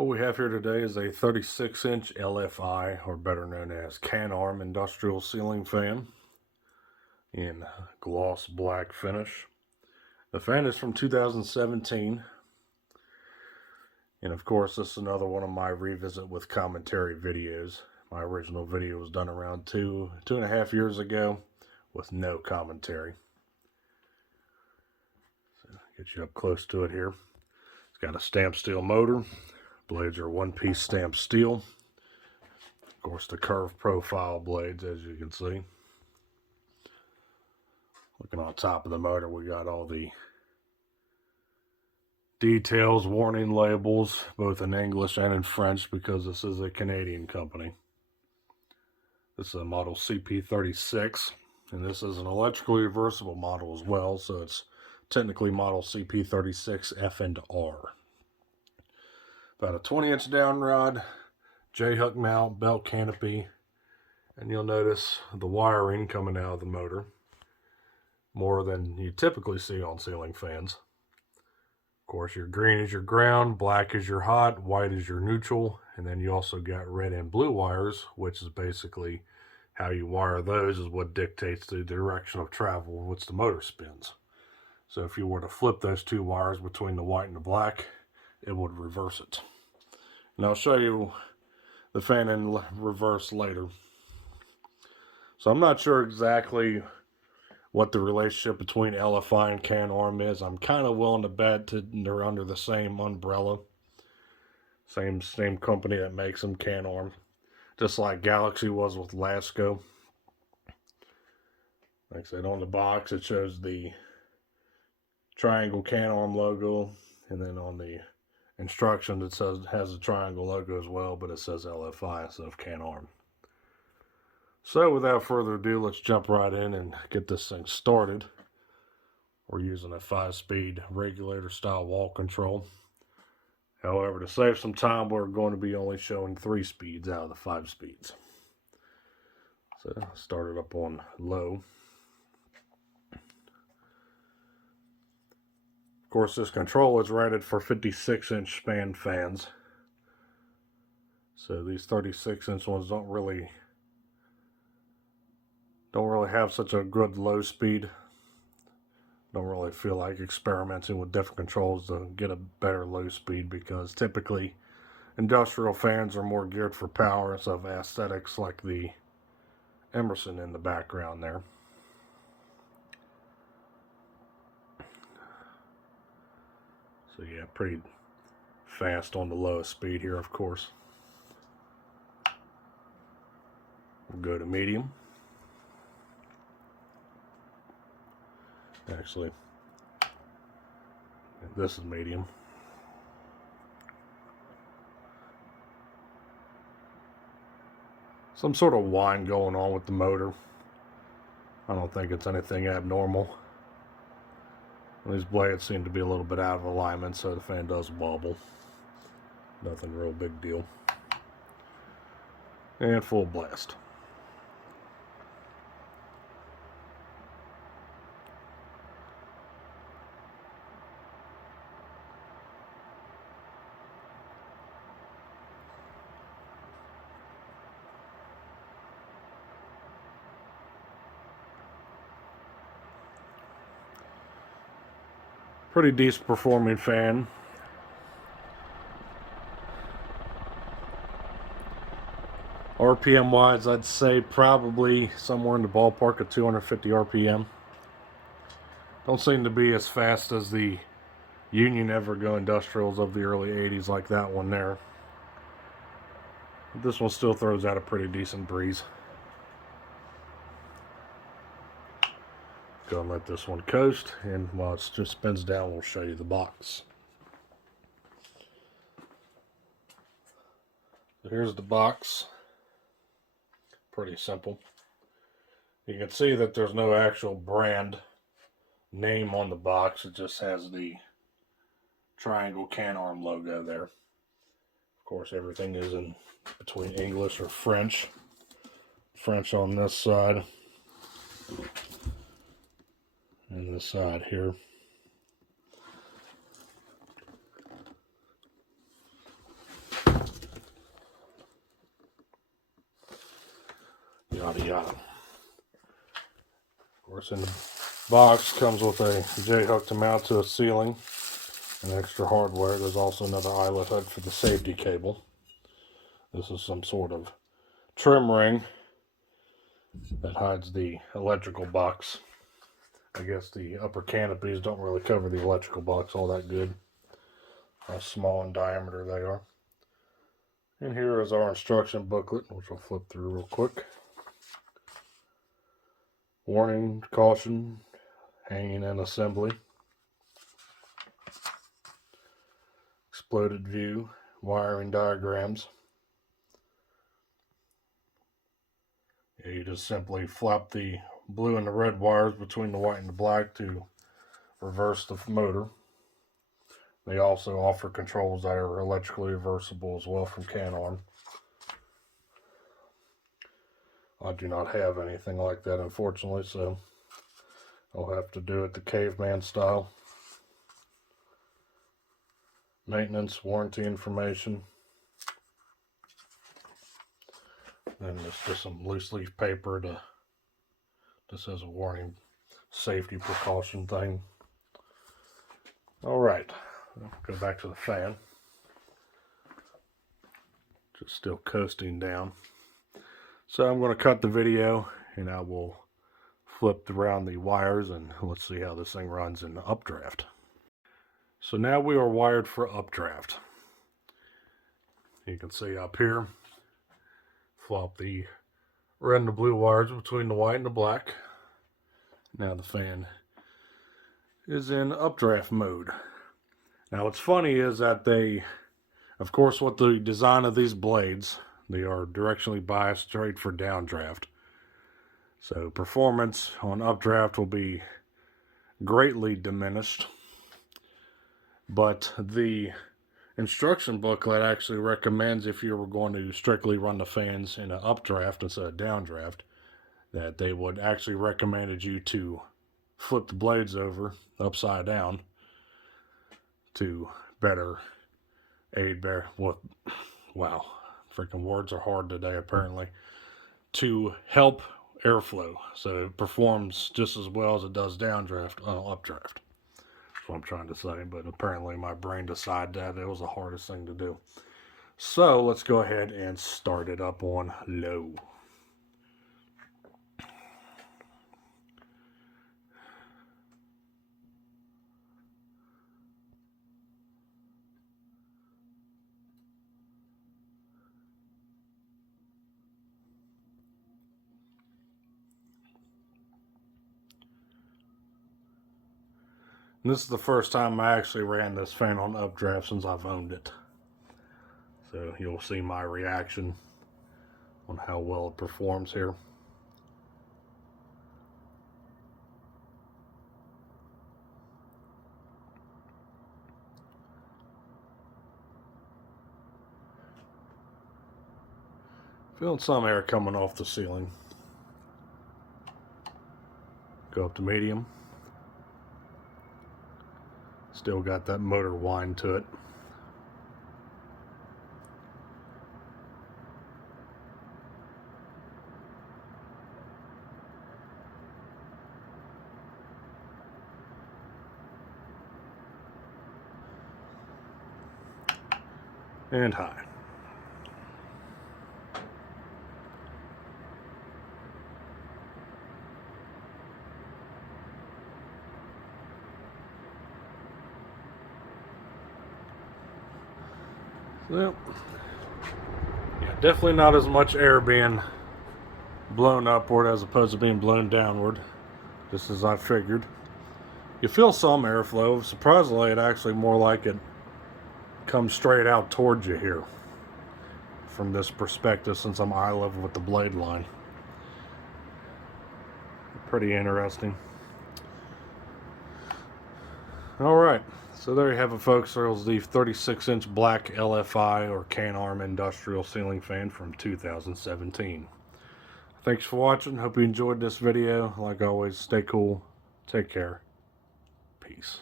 What we have here today is a 36-inch LFI, or better known as Canarm industrial ceiling fan in gloss black finish. The fan is from 2017, and of course this is another one of my revisit with commentary videos. My original video was done around two and a half years ago with no commentary. So get you up close to it here. It's got a stamped steel motor. Blades are one-piece stamped steel. Of course, the curved profile blades, as you can see. Looking on top of the motor, we got all the details, warning labels, both in English and in French, because this is a Canadian company. This is a model CP36, and this is an electrically reversible model as well, so it's technically model CP36 F and R. About a 20-inch down rod, J-hook mount, belt canopy, and you'll notice the wiring coming out of the motor more than you typically see on ceiling fans. Of course, your green is your ground, black is your hot, white is your neutral, and then you also got red and blue wires, which is basically how you wire those is what dictates the direction of travel which the motor spins. So if you were to flip those two wires between the white and the black, it would reverse it. And I'll show you the fan in reverse later. So I'm not sure exactly what the relationship between LFI and Canarm is. I'm kind of willing to bet they're under the same umbrella. Same company that makes them, Canarm. Just like Galaxy was with Lasco. Like I said, on the box it shows the triangle Canarm logo, and then on the instructions it says it has a triangle logo as well, but it says LFI instead of Canarm. So without further ado, let's jump right in and get this thing started. We're using a 5-speed regulator style wall control. However, to save some time, we're going to be only showing 3 speeds out of the 5 speeds. So start it up on low. Of course, this control is rated for 56-inch span fans. So these 36-inch ones don't really have such a good low speed. Don't really feel like experimenting with different controls to get a better low speed, because typically industrial fans are more geared for power instead of aesthetics, like the Emerson in the background there. So yeah, pretty fast on the lowest speed here, of course. We'll go to medium. Actually, this is medium. Some sort of whine going on with the motor. I don't think it's anything abnormal. These blades seem to be a little bit out of alignment, so the fan does wobble. Nothing real big deal. And full blast. Pretty decent performing fan. RPM wise, I'd say probably somewhere in the ballpark of 250 RPM. Don't seem to be as fast as the Union Evergo Industrials of the early 80s, like that one there. But this one still throws out a pretty decent breeze. Go and let this one coast, and while it just spins down, we'll show you the box. So here's the box. Pretty simple. You can see that there's no actual brand name on the box. It just has the triangle Canarm logo there. Of course, everything is in between English or French. French on this side. And this side here. Of course, in the box comes with a J-hook to mount to a ceiling and extra hardware. There's also another eyelet hook for the safety cable. This is some sort of trim ring that hides the electrical box. I guess the upper canopies don't really cover the electrical box all that good. How small in diameter they are. And here is our instruction booklet, which I'll flip through real quick. Warning, caution, hanging and assembly. Exploded view, wiring diagrams. You just simply flop the blue and the red wires between the white and the black to reverse the motor. They also offer controls that are electrically reversible as well from Canarm. I do not have anything like that, unfortunately, so I'll have to do it the caveman style. Maintenance, warranty information. And there's just some loose leaf paper to just as a warning, safety precaution thing. Alright, go back to the fan. Just still coasting down. So I'm going to cut the video and I will flip around the wires and let's see how this thing runs in updraft. So now we are wired for updraft. You can see up here, flop the red and the blue wires between the white and the black. Now the fan is in updraft mode. Now what's funny is that they, of course, with the design of these blades, they are directionally biased straight for downdraft. So performance on updraft will be greatly diminished. But the instruction booklet actually recommends, if you were going to strictly run the fans in an updraft instead of downdraft, that they would actually recommended you to flip the blades over upside down to better aid with, wow, freaking words are hard today apparently, to help airflow so it performs just as well as it does downdraft updraft. That's what I'm trying to say, but apparently my brain decided that it was the hardest thing to do. So let's go ahead and start it up on low. And this is the first time I actually ran this fan on updraft since I've owned it. So you'll see my reaction on how well it performs here. Feeling some air coming off the ceiling. Go up to medium. Still got that motor whine to it. And high. Well, yeah, definitely not as much air being blown upward as opposed to being blown downward, just as I figured. You feel some airflow. Surprisingly, it actually more like it comes straight out towards you here from this perspective, since I'm eye level with the blade line. Pretty interesting. Alright, so there you have it, folks. There's the 36-inch black LFI or Canarm Industrial ceiling fan from 2017. Thanks for watching. Hope you enjoyed this video. Like always, stay cool. Take care. Peace.